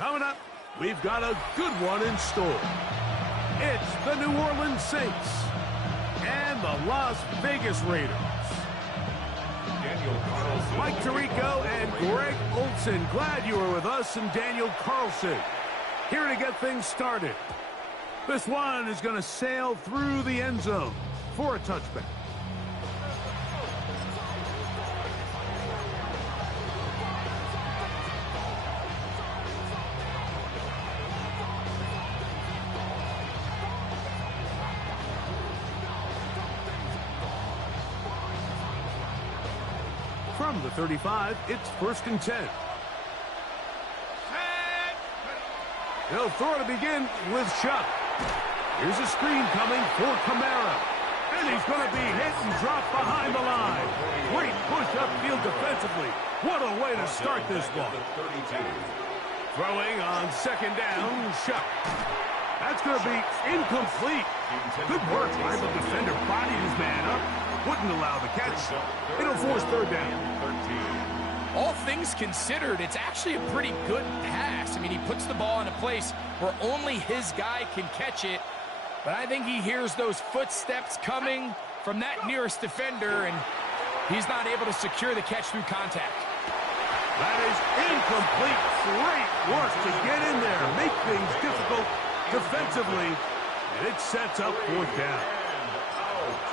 Coming up, we've got a good one in store. It's the New Orleans Saints and the Las Vegas Raiders. Mike Tirico and Greg Olson, glad you were with us, and Daniel Carlson here to get things started. This one is going to sail through the end zone for a touchback. From the 35, it's 1st and 10. They'll throw to begin with Shuck. Here's a screen coming for Kamara. And he's going to be hit and dropped behind the line. Great push upfield defensively. What a way to start this ball. Throwing on 2nd down, Shuck. That's going to be incomplete. Good work by the defender. Bodied his man up. Wouldn't allow the catch. It'll force 3rd down. All things considered, it's actually a pretty good pass. I mean, he puts the ball in a place where only his guy can catch it. But I think he hears those footsteps coming from that nearest defender, and he's not able to secure the catch through contact. That is incomplete. Great work to get in there, make things difficult defensively, and it sets up 4th down.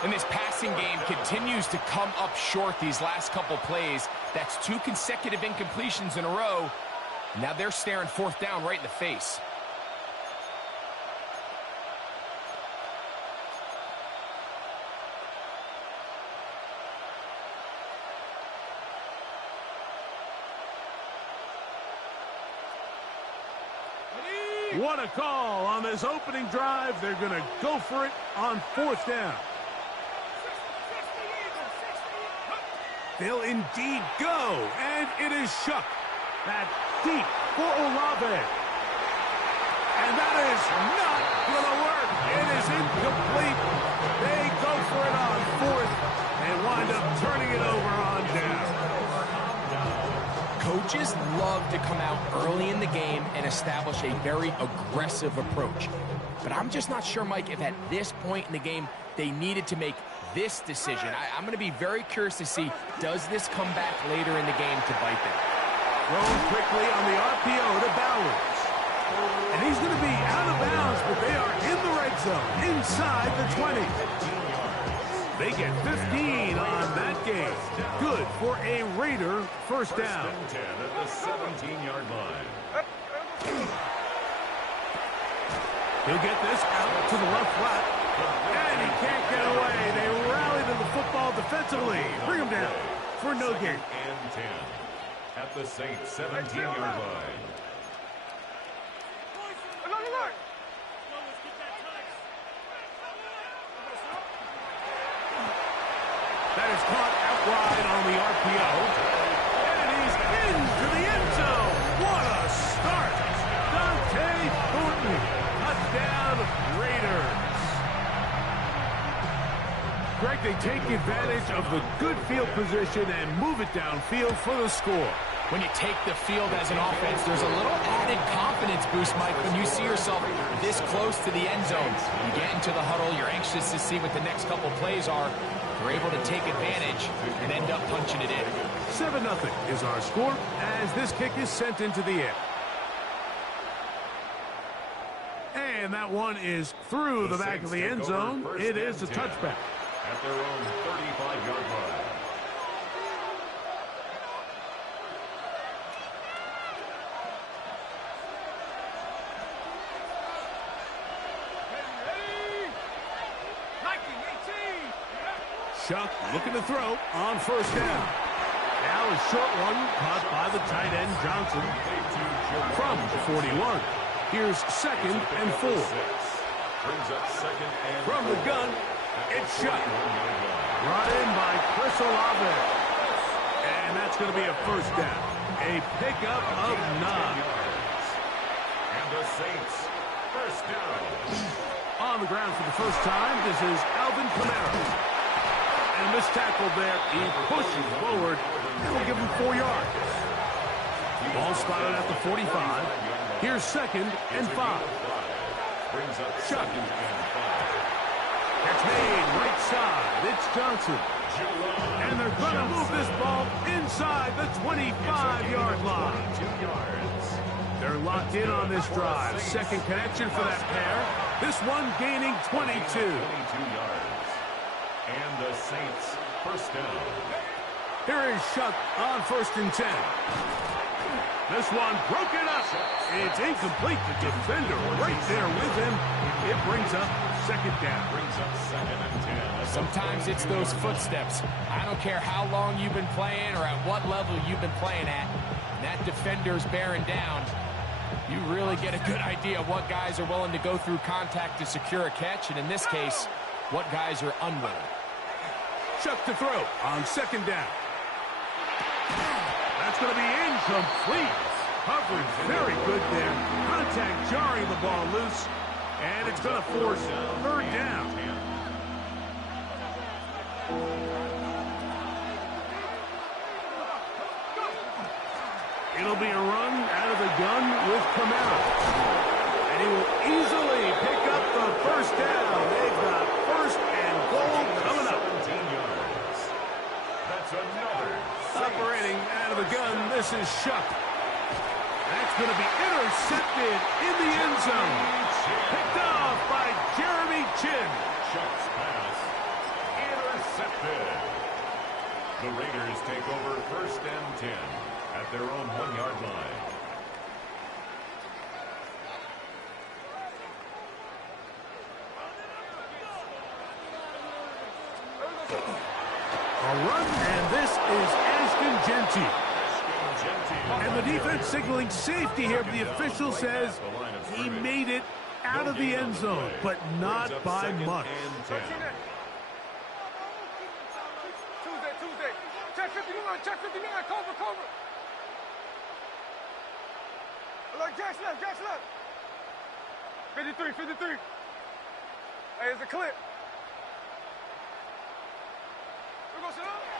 And this passing game continues to come up short these last couple plays. That's 2 consecutive incompletions in a row. Now they're staring 4th down right in the face. What a call on this opening drive. They're going to go for it on 4th down. They'll indeed go, and it is Shuck. That deep for Olave. And that is not going to work. It is incomplete. They go for it on 4th and wind up turning it over on down. Coaches love to come out early in the game and establish a very aggressive approach. But I'm just not sure, Mike, if at this point in the game they needed to make this decision. I'm going to be very curious to see, does this come back later in the game to bite them? Thrown quickly on the RPO to Bowers. And he's going to be out of bounds, but they are in the red zone, inside the 20. They get 15 on that game. Good for a Raider 1st down. 10 at the 17-yard line. He'll get this out to the left flat. And he can't get away. They rally to the football defensively. Bring him down for no gain. And 10 at the Saints 17-yard line. That is caught out wide on the RPO. And he's into the end zone. What a start. Dante Thornton. Touchdown Raiders. Greg, they take advantage of the good field position and move it downfield for the score. When you take the field as an offense, there's a little added confidence boost, Mike, when you see yourself this close to the end zone. You get into the huddle, you're anxious to see what the next couple plays are. You're able to take advantage and end up punching it in. 7-0 is our score as this kick is sent into the air. And that one is through the back of the end zone. It is a touchback. At their own 35-yard line. Shuck looking to throw on 1st down. Now a short one caught by the tight end Johnson from the 41. Here's 2nd and 4. From the gun, it's Shuck. Brought in by Chris Olave. And that's going to be a 1st down. A pickup of 9. And the Saints 1st down. On the ground for the first time, this is Alvin Kamara. And this tackle there, he pushes forward. That'll give him 4 yards. Ball spotted at the 45. Here's 2nd and 5. Brings up Chuck. 2nd and 5. It's made right side. It's Johnson. And they're going to move this ball inside the 25-yard line. 2 yards. They're locked in on this drive. Second connection for that pair. This one gaining 22. 22 yards. And the Saints first down. Here is Shuck on 1st and 10. This one broken up. It's incomplete. The defender right there with him. It brings up 2nd down. Brings up 2nd and 10. Sometimes it's those footsteps. I don't care how long you've been playing or at what level you've been playing at. And that defender's bearing down. You really get a good idea of what guys are willing to go through contact to secure a catch. And in this case, what guys are unwilling. Chuck to throw on 2nd down. That's going to be incomplete. Coverage very good there. Contact jarring the ball loose. And it's going to force 3rd down. It'll be a run out of the gun with Camaro. And he will easily pick up the 1st down. They've got 1st and goal coming up. 17 yards. That's another. Operating out of the gun, this is Shuck. That's going to be intercepted in the end zone. Picked off by Jeremy Chin. Shuck's pass intercepted. The Raiders take over 1st and 10 at their own 1-yard line. A run, and this is Ashton Genty. And the defense signaling safety here, but the official says he made it out of the end zone, but not by much. Tuesday. Check 59, cover. Look, Jack's left. 53. Hey, it's a clip.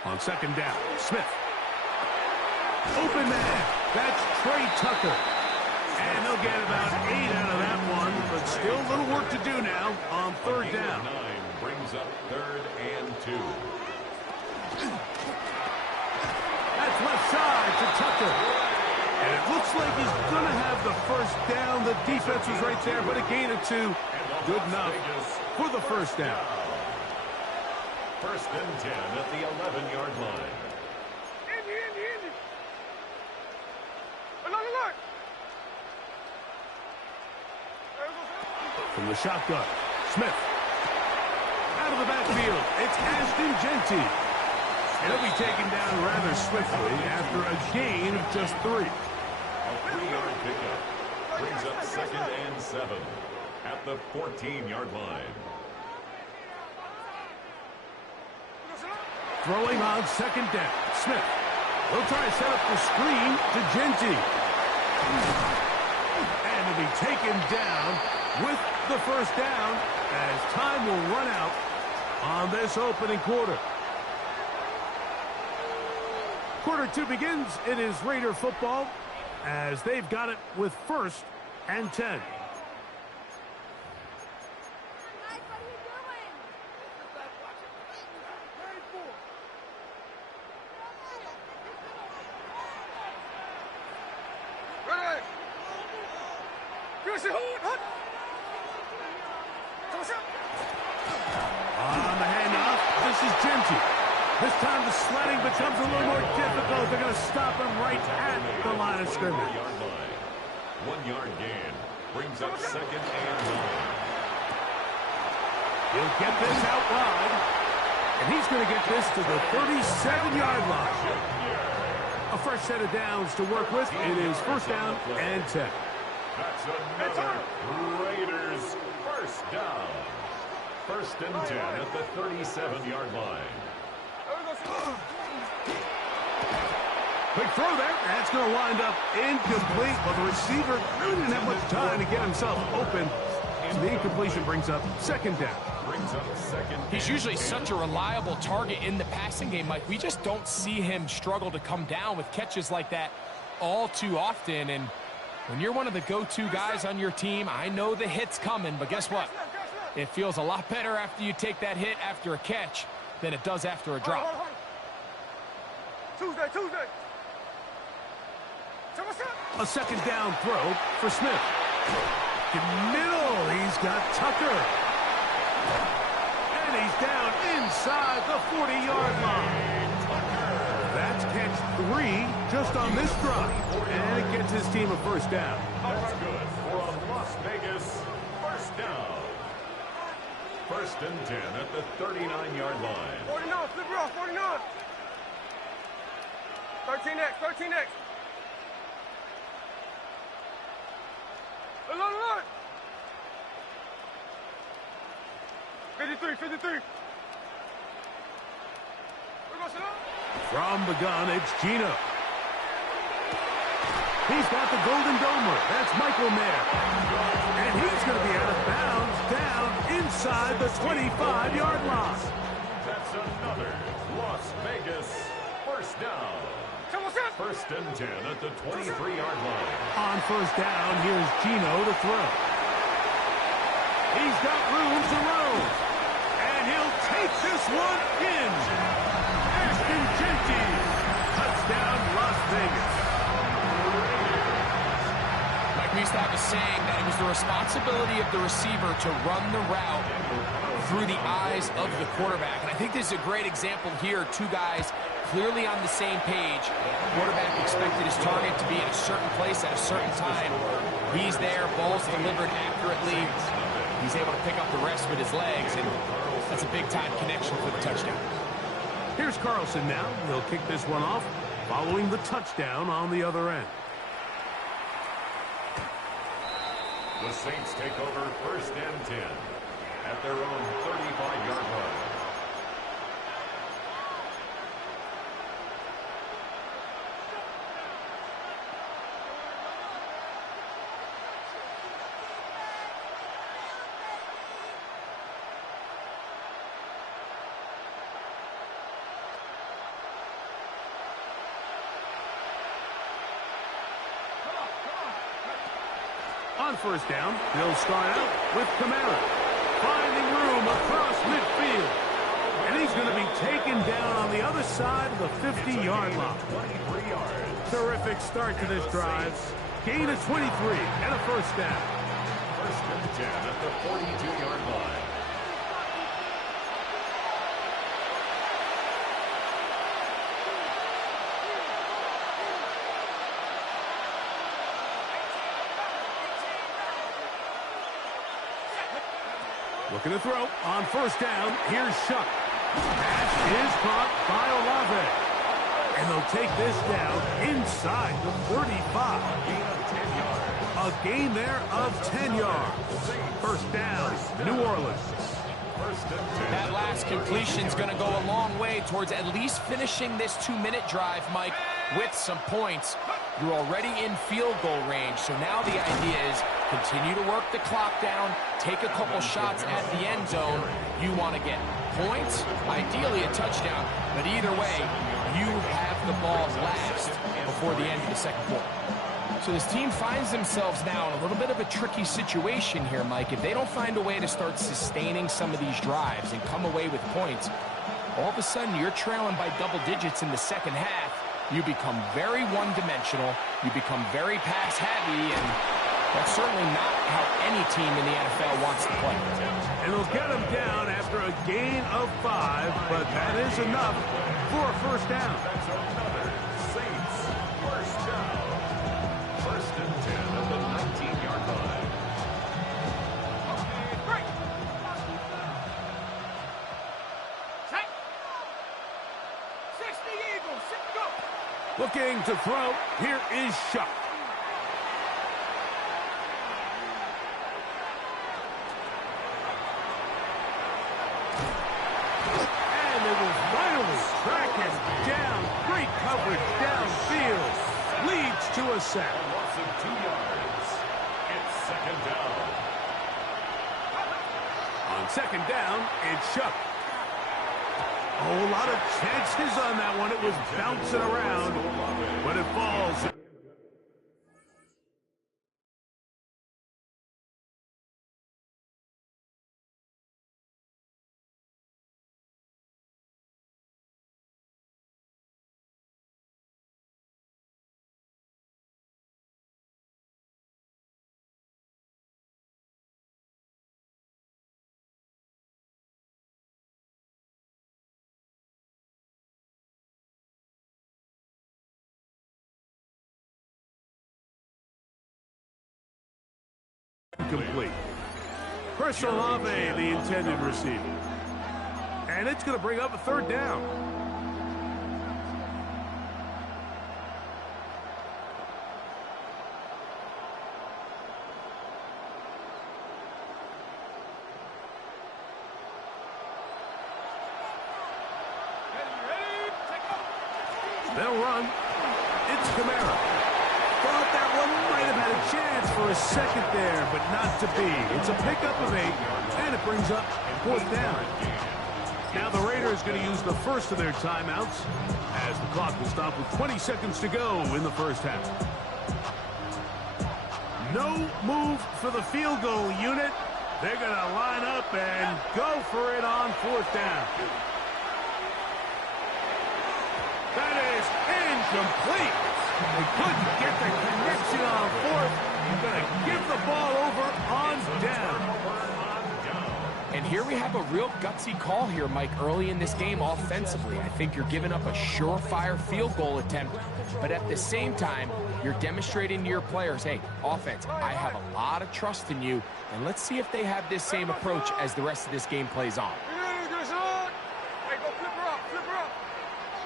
On 2nd down, Smith. Open man. That's Trey Tucker. And they'll get about 8 out of that one, but still a little work to do now on 3rd down. 9 brings up 3rd and 2. That's left side to Tucker. And it looks like he's going to have the 1st down. The defense was right there, but a gain of 2. Good enough for the 1st down. 1st and 10 at the 11-yard line. Indy. Look. From the shotgun, Smith. Out of the backfield, it's Ashton Genty. And he'll be taken down rather swiftly after a gain of just 3. A 3-yard pickup brings up 2nd and 7 at the 14-yard line. Throwing on 2nd down, Smith. He'll try to set up the screen to Genty. And he'll be taken down with the 1st down as time will run out on this opening quarter. Quarter 2 begins. It is Raider football as they've got it with 1st and 10. On the handoff, this is Genty. This time the sledding becomes a little more difficult. They're going to stop him right at the line of scrimmage. 1-yard gain brings up 2nd and 9. He'll get this out wide, and he's going to get this to the 37-yard line. A fresh set of downs to work with. It is 1st down and 10. That's another Raiders 1st down. 1st and 10 at the 37-yard line. Quick throw there. That's going to wind up incomplete. But the receiver really didn't have much time to get himself open. So the incompletion brings up 2nd down. Brings up 2nd. He's usually such a reliable target in the passing game, Mike. We just don't see him struggle to come down with catches like that all too often. And When you're one of the go-to guys on your team, I know the hit's coming, but guess what? It feels a lot better after you take that hit after a catch than it does after a drop. Tuesday. A second down throw for Smith. In the middle, he's got Tucker. And he's down inside the 40-yard line. That's catch 3 just on this drive. And it gets his team a first down. That's good for a Las Vegas first down. First and 10 at the 39-yard line. 49, flip it off, 49. 13X. Look. 53. From the gun, it's Gino. He's got the golden domer. That's Michael Mayer. And he's going to be out of bounds down inside the 25-yard line. That's another Las Vegas first down. First and 10 at the 23-yard line. On first down, here's Gino to throw. He's got room to roam. And he'll take this one in. Ashton Jenkins. Touchdown, Las Vegas. Like we used to have a saying that it was the responsibility of the receiver to run the route through the eyes of the quarterback. And I think this is a great example here. Two guys clearly on the same page. Quarterback expected his target to be in a certain place at a certain time. He's there, ball's delivered accurately. He's able to pick up the rest with his legs, and that's a big-time connection for the touchdown. Here's Carlson now. He'll kick this one off following the touchdown on the other end. The Saints take over first and 10 at their own 35-yard line. On first down, they'll start out with Kamara. Finding room across midfield. And he's going to be taken down on the other side of the 50-yard line. Terrific start to this drive. Gain of 23 and a first down. First and 10 at the 42-yard line. Looking to throw on first down. Here's Shuck. Pass is caught by Olave. And they'll take this down inside the 35. A gain there of 10 yards. First down, New Orleans. That last completion's going to go a long way towards at least finishing this 2-minute drive, Mike, with some points. You're already in field goal range, so now the idea is continue to work the clock down, take a couple shots at the end zone. You want to get points, ideally a touchdown, but either way, you have the ball last before the end of the second quarter. So this team finds themselves now in a little bit of a tricky situation here, Mike. If they don't find a way to start sustaining some of these drives and come away with points, all of a sudden you're trailing by double digits in the second half. You become very one-dimensional. You become very pass-heavy, and that's certainly not how any team in the NFL wants to play. And they'll get him down after a gain of 5, but that is enough for a first down. That's another Saints first down. First and 10 at the 19-yard line. Check. 60 Eagles. Go. Looking to throw. Here is Shuck. And they will finally track him down. Great coverage downfield. Leads to a sack. A loss of 2 yards. It's second down. On second down, it's Shuck. A lot of chances on that one. It was bouncing around, but it falls. incomplete. Chris Olave, the intended receiver. And it's going to bring up a third down. They'll run. It's Kamara. Thought that one might have had a chance for a second there, but not to be. It's a pickup of 8, and it brings up fourth down. Now the Raiders going to use the first of their timeouts as the clock will stop with 20 seconds to go in the first half. No move for the field goal unit. They're going to line up and go for it on fourth down. That is incomplete. They couldn't get the connection on fourth. He's going to give the ball over on down. And here we have a real gutsy call here, Mike, early in this game offensively. I think you're giving up a surefire field goal attempt, but at the same time, you're demonstrating to your players, hey, offense, I have a lot of trust in you, and let's see if they have this same approach as the rest of this game plays on. Hey, go flip her up, flip her up.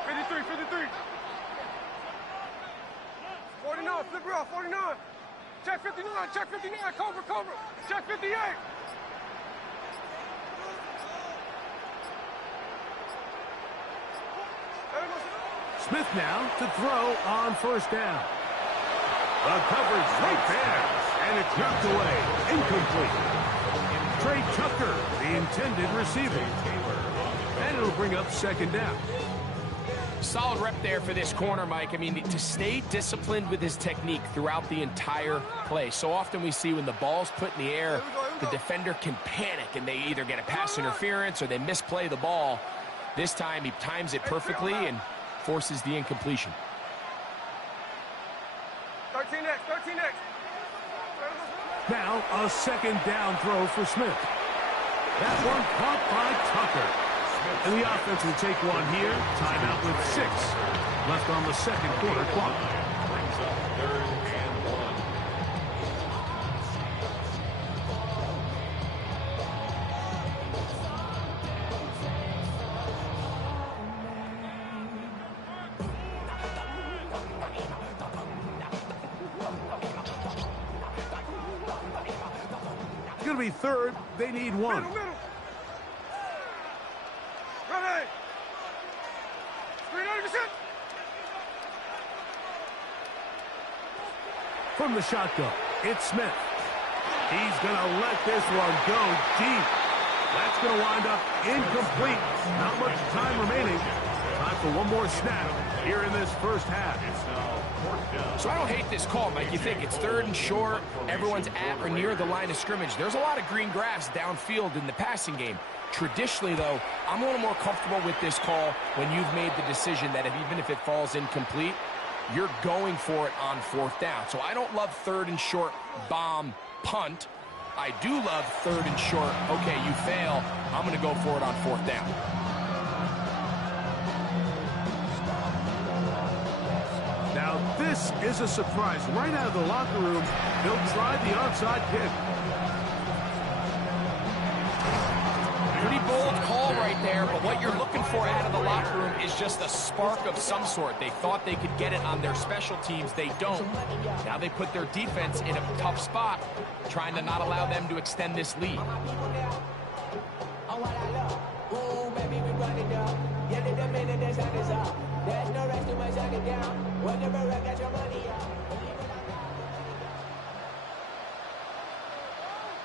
53, 53. 49, flip her up, 49. Check 59, check 59, Cobra, Cobra. Check 58. Smith now to throw on first down. The coverage right there, and it's knocked away. Incomplete. Trey Tucker, the intended receiver. And it'll bring up second down. Solid rep there for this corner, Mike. I mean, to stay disciplined with his technique throughout the entire play. So often we see when the ball's put in the air, the defender can panic, and they either get a pass interference or they misplay the ball. This time he times it perfectly and forces the incompletion. 13X, 13X. Now a second down throw for Smith. That one caught by Tucker. And the offense will take one here. Timeout with 6 left on the second quarter clock. Brings up 3rd and 1. It's going to be third. They need one. Middle. Ready. Screen 90%. From the shotgun, it's Smith. He's going to let this one go deep. That's going to wind up incomplete. Not much time remaining. Time for one more snap here in this first half. So I don't hate this call, Mike. You think it's 3rd and short, everyone's at or near the line of scrimmage. There's a lot of green grass downfield in the passing game. Traditionally, though, I'm a little more comfortable with this call when you've made the decision that even if it falls incomplete, you're going for it on fourth down. So I don't love 3rd and short, bomb, punt. I do love 3rd and short, okay, you fail, I'm going to go for it on fourth down. Now, this is a surprise. Right out of the locker room, they'll try the onside kick. Pretty bold call right there, but what you're looking for out of the locker room is just a spark of some sort. They thought they could get it on their special teams. They don't. Now they put their defense in a tough spot, trying to not allow them to extend this lead.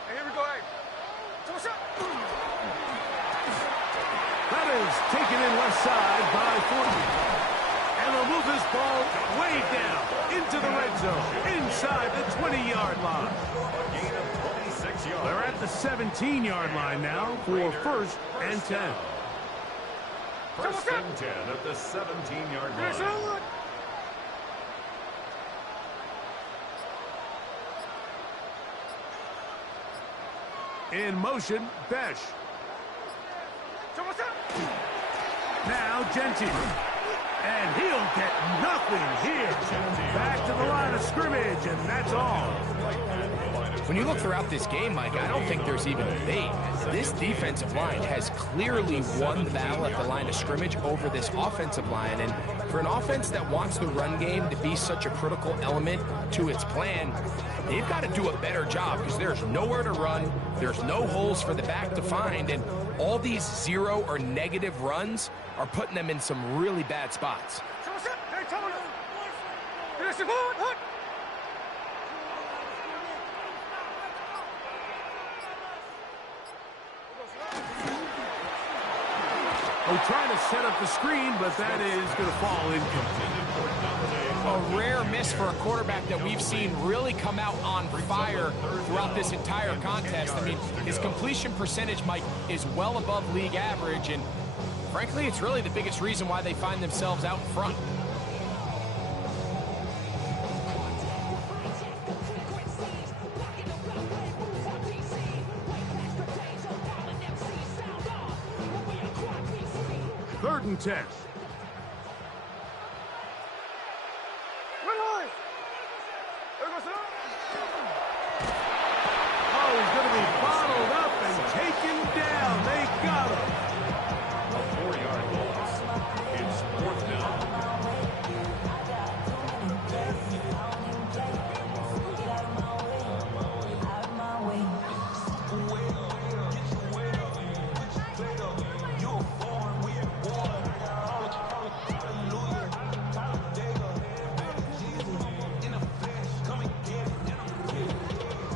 Here we go, hey. So what's up? That is taken in left side by 40. And they'll move this ball way down into the red zone, inside the 20-yard line. Gain of 26 yards. They're at the 17-yard line now for 1st and 10. 1st and 10 at the 17-yard Yes, line. sir. In motion, Besh. So what's up? Now Genty. And he'll get nothing here. Back to the line of scrimmage, and that's all. Right at the line of When you look throughout this game, Mike, I don't think there's even a debate. This defensive line has clearly won the battle at the line of scrimmage over this offensive line. And for an offense that wants the run game to be such a critical element to its plan, they've got to do a better job because there's nowhere to run, there's no holes for the back to find, and all these zero or negative runs are putting them in some really bad spots. Oh, trying to set up the screen, but that is going to fall incomplete. A rare miss for a quarterback that we've seen really come out on fire throughout this entire contest. I mean, his completion percentage, Mike, is well above league average, and frankly, it's really the biggest reason why they find themselves out in front. Third and 10. Oh, he's going to be bottled up and taken down. They got him. A 4-yard loss. It's 4th down.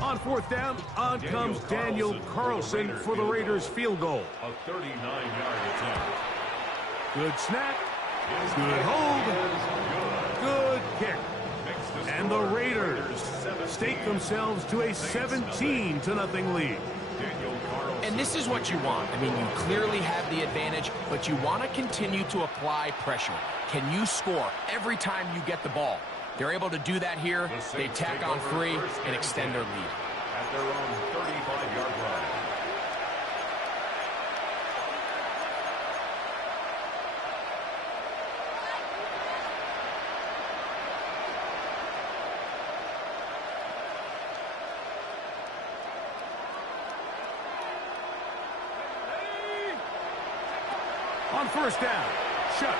On 4th down, on comes Daniel Carlson for the Raiders field goal. A 39-yard attempt. Good snap, good hold, good kick. And the Raiders stake themselves to a 17-0 lead. And this is what you want. I mean, you clearly have the advantage, but you want to continue to apply pressure. Can you score every time you get the ball? They're able to do that here. They tack on 3 and extend their lead. At their own 35-yard line. On 1st down, Shuck.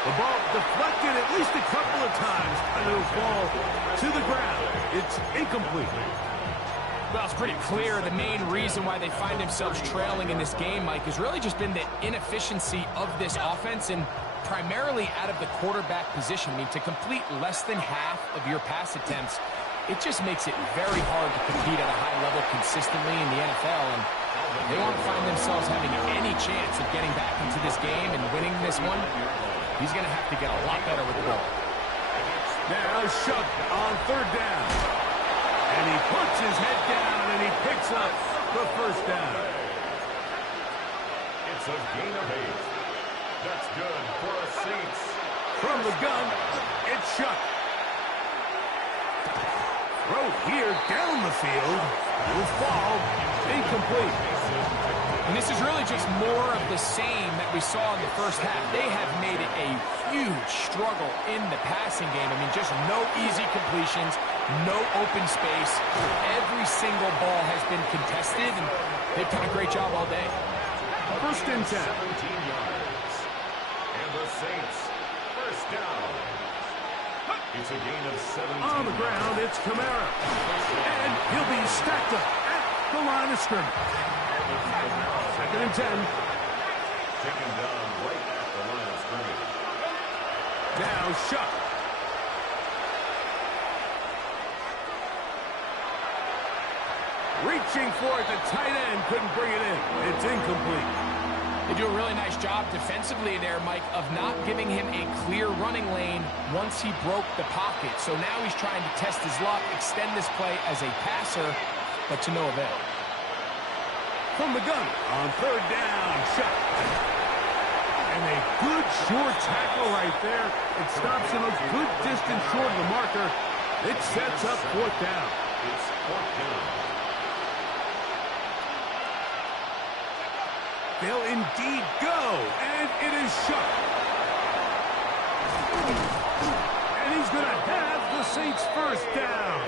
The ball deflected at least a couple of times, and it'll fall to the ground. It's incomplete. Well, it's pretty clear the main reason why they find themselves trailing in this game, Mike, has really just been the inefficiency of this offense and primarily out of the quarterback position. I mean, to complete less than half of your pass attempts, it just makes it very hard to compete at a high level consistently in the NFL. And they want to find themselves having any chance of getting back into this game and winning this one. He's going to have to get a lot better with the ball. Now Shuck on 3rd down. And he puts his head down and he picks up the 1st down. It's a gain of 8. That's good for the Saints. From the gun, it's Shuck. Throw here down the field. Will fall incomplete. And this is really just more of the same that we saw in the first half. They have made it a huge struggle in the passing game. I mean, just no easy completions, no open space. Every single ball has been contested, and they've done a great job all day. 1st and 10. 17 yards. And the Saints, 1st down. It's a gain of 17. On the ground, it's Kamara. And he'll be stacked up at the line of scrimmage. 2nd and 10. Taken down right at the line of scrimmage. Now Shuck. Reaching for it, the tight end couldn't bring it in. It's incomplete. They do a really nice job defensively there, Mike, of not giving him a clear running lane once he broke the pocket. So now he's trying to test his luck, extend this play as a passer, but to no avail. From the gun on 3rd down, Shuck. And a good short tackle right there. It stops him a good distance short of the marker. It sets up 4th down. It's 4th down. They'll indeed go, and it is Shuck. And And he's going to have the Saints first down.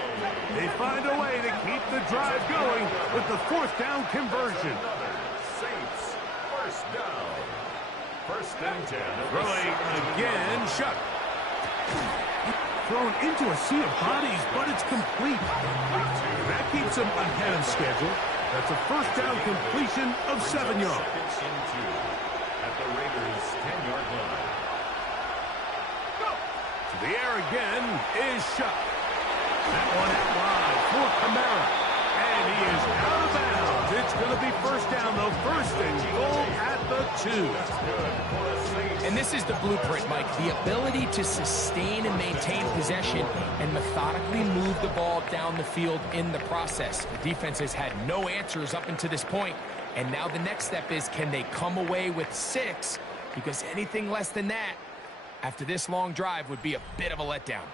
They find a way to keep the drive going with the fourth down conversion. Saints first down. First and 10. Throwing again, Shuck. Thrown into a sea of bodies, but it's complete. And that keeps him ahead of schedule. That's a first down completion of 7 yards. Second and 2 at the Raiders' 10-yard line. To the air again is Shuck. That one out wide for Kamara. And he is out of bounds. It's going to be first down, though. First and goal at the 2. And this is the blueprint, Mike. The ability to sustain and maintain possession and methodically move the ball down the field in the process. The defense has had no answers up until this point, and now the next step is, can they come away with 6? Because anything less than that, after this long drive, would be a bit of a letdown.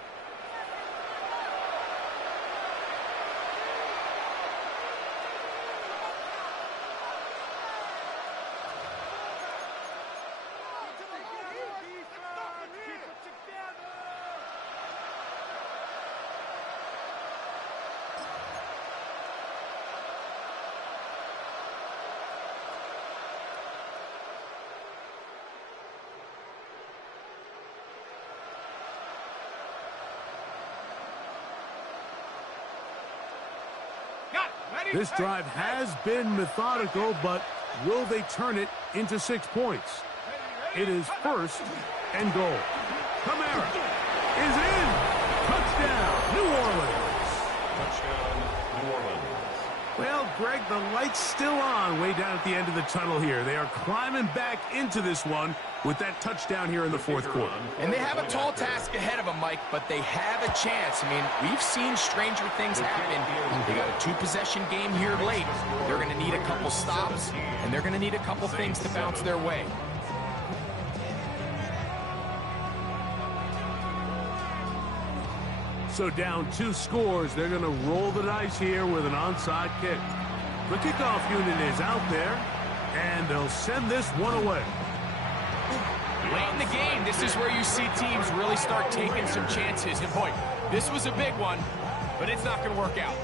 This drive has been methodical, but will they turn it into 6 points? It is first and goal. Kamara is in. Touchdown, New Orleans. Touchdown, New Orleans. Well, Greg, the light's still on way down at the end of the tunnel here. They are climbing back into this one with that touchdown here in the fourth quarter. And they have a tall task ahead of them, Mike, but they have a chance. I mean, we've seen stranger things happen. They got a 2-possession game here late. They're going to need a couple stops, and they're going to need a couple things to bounce their way. So down 2 scores, they're going to roll the dice here with an onside kick. The kickoff unit is out there, and they'll send this one away. Late in the game, this is where you see teams really start taking some chances. And boy, this was a big one, but it's not going to work out.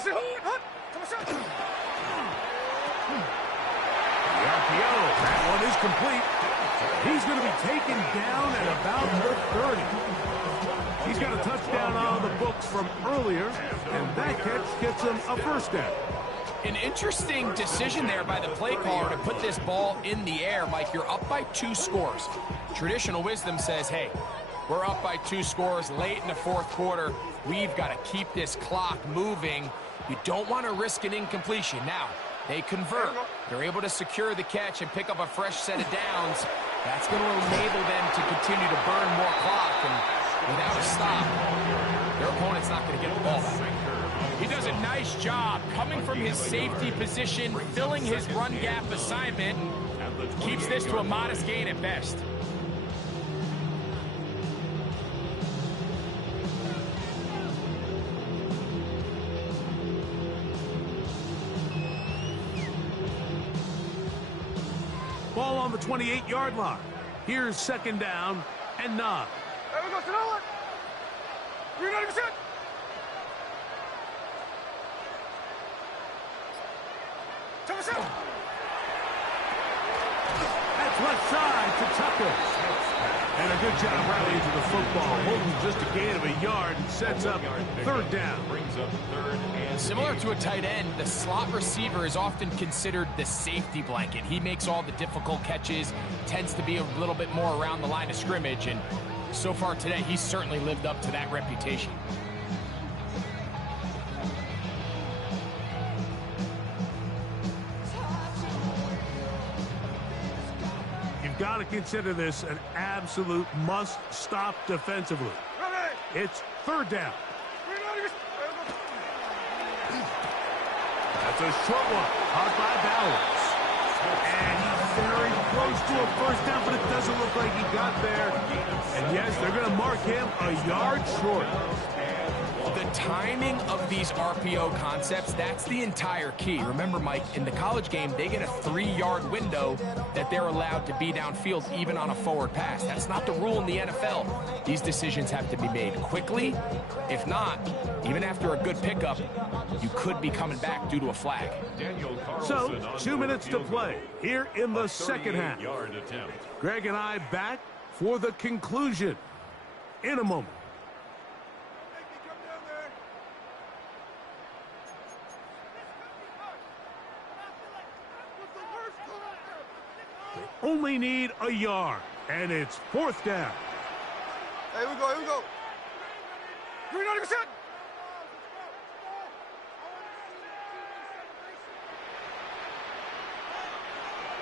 The RPO, that one is complete. He's going to be taken down at about the 30. He's got a touchdown on the books from earlier, and that catch gets him a first down. An interesting decision there by the play caller to put this ball in the air. Mike, you're up by 2 scores. Traditional wisdom says, hey, we're up by 2 scores late in the fourth quarter. We've got to keep this clock moving. You don't want to risk an incompletion. Now, they convert. They're able to secure the catch and pick up a fresh set of downs. That's going to enable them to continue to burn more clock. And without a stop, their opponent's not going to get the ball back. He does a nice job coming from his safety position, filling his run gap assignment, and keeps this to a modest gain at best. Ball on the 28-yard line. Here's second down and 9. There we go, Sonoma. You're not even set. That's left side to Tucker. And a good job rallying to the football. Holding just a gain of a yard and sets up third down. Brings up third and Similar to a tight end, the slot receiver is often considered the safety blanket. He makes all the difficult catches, tends to be a little bit more around the line of scrimmage, and so far today, he's certainly lived up to that reputation. You've got to consider this an absolute must-stop defensively. It's third down. That's a short one. Caught by Bowers. And he's very close to a first down, but it doesn't look like he got there. And yes, they're going to mark him a yard short. The timing of these RPO concepts, that's the entire key. Remember, Mike, in the college game, they get a 3-yard window that they're allowed to be downfield even on a forward pass. That's not the rule in the NFL. These decisions have to be made quickly. If not, even after a good pickup, you could be coming back due to a flag. So, 2 minutes to play here in the second half. Greg and I back for the conclusion in a moment. Only need a yard, and it's 4th down. Hey, here we go, here we go. 390%.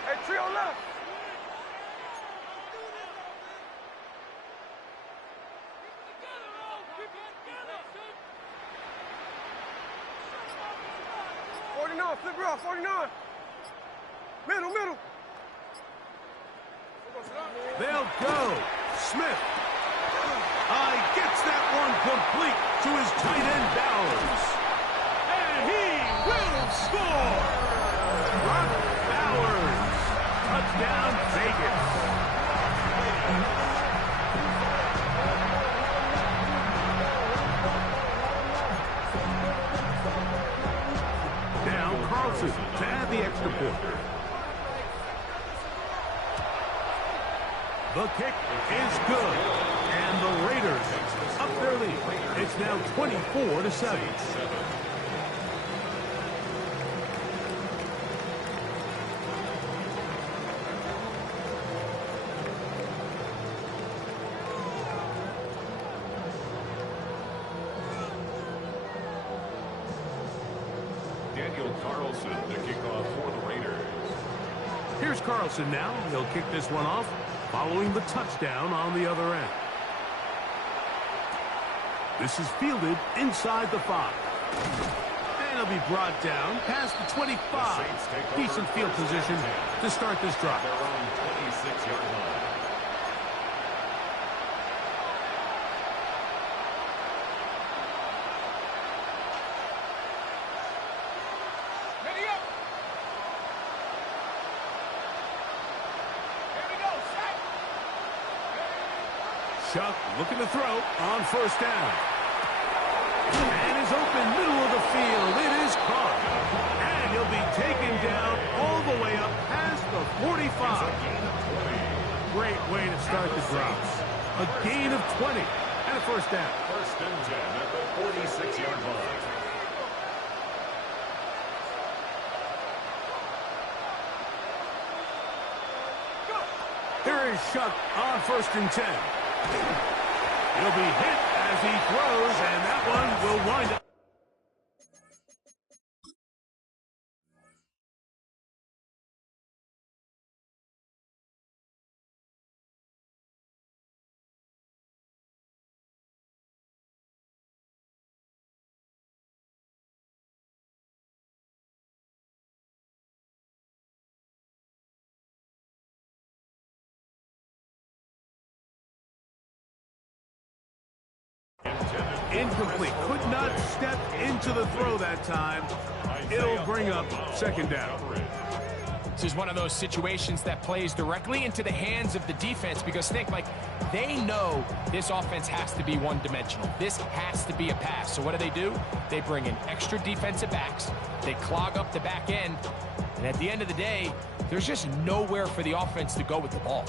Hey, trio left. Flip it off, 49. Middle. They'll go. Smith. Gets that one complete to his tight end, Bowers. And he will score. Brock Bowers. Touchdown, Vegas. Now Carlson to add the extra point. The kick is good, and the Raiders up their lead. It's now 24-7. Carlson to kick off for the Raiders. Here's Carlson now. He'll kick this one off following the touchdown on the other end. This is fielded inside the 5. And he'll be brought down past the 25. Decent field position to start this drive. Their own 26-yard line. Chuck looking to throw on first down. And is open middle of the field. It is caught. And he'll be taken down all the way up past the 45. Great way to start the drive. A gain of 20 and a first down. First and 10 at the 46-yard line. Here is Chuck on first and 10. He'll be hit as he throws, and that one will wind up. Incomplete. Could not step into the throw that time. It'll bring up second down. This is one of those situations that plays directly into the hands of the defense because think, like, they know this offense has to be one-dimensional. This has to be a pass. So what do? They bring in extra defensive backs. They clog up the back end. And at the end of the day, there's just nowhere for the offense to go with the ball.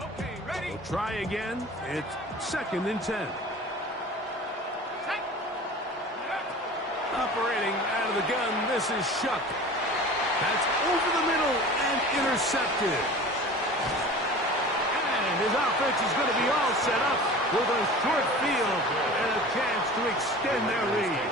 Okay, ready? We'll try again. It's second and 10. Operating out of the gun, this is Shuck. That's over the middle and intercepted. And his offense is going to be all set up with a short field and a chance to extend their lead.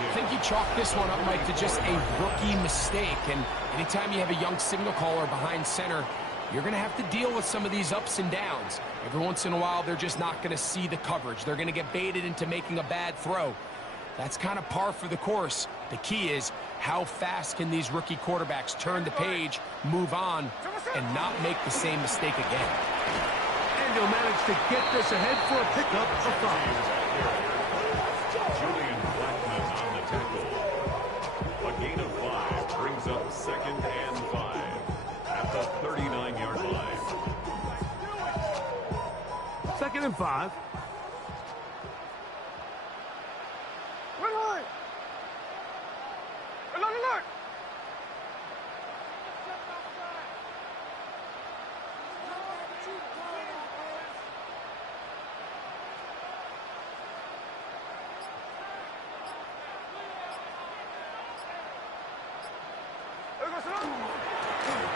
I think you chalk this one up, Mike, to just a rookie mistake. And anytime you have a young signal caller behind center, you're going to have to deal with some of these ups and downs. Every once in a while, they're just not going to see the coverage. They're going to get baited into making a bad throw. That's kind of par for the course. The key is how fast can these rookie quarterbacks turn the page, move on, and not make the same mistake again. And he'll manage to get this ahead for a pickup of 5. Julian Blackman on the tackle. A gain of 5 brings up 2nd and 5 at the 39-yard line. 2nd and 5.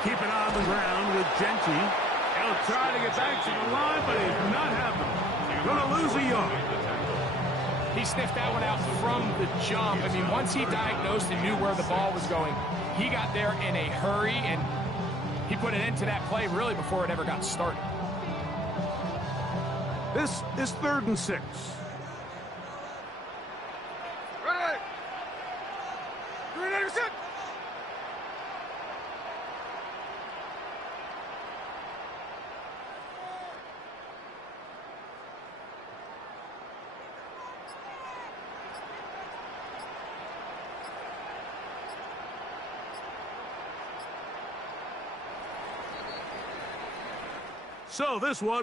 Keep it on the ground with Genty. He'll try to get back to the line, but he's not having it. Going to lose a yard. He sniffed that one out from the jump. I mean, once he diagnosed and knew where the ball was going, he got there in a hurry, and he put an end to that play really before it ever got started. This is 3rd and 6. Ready. 386. So this one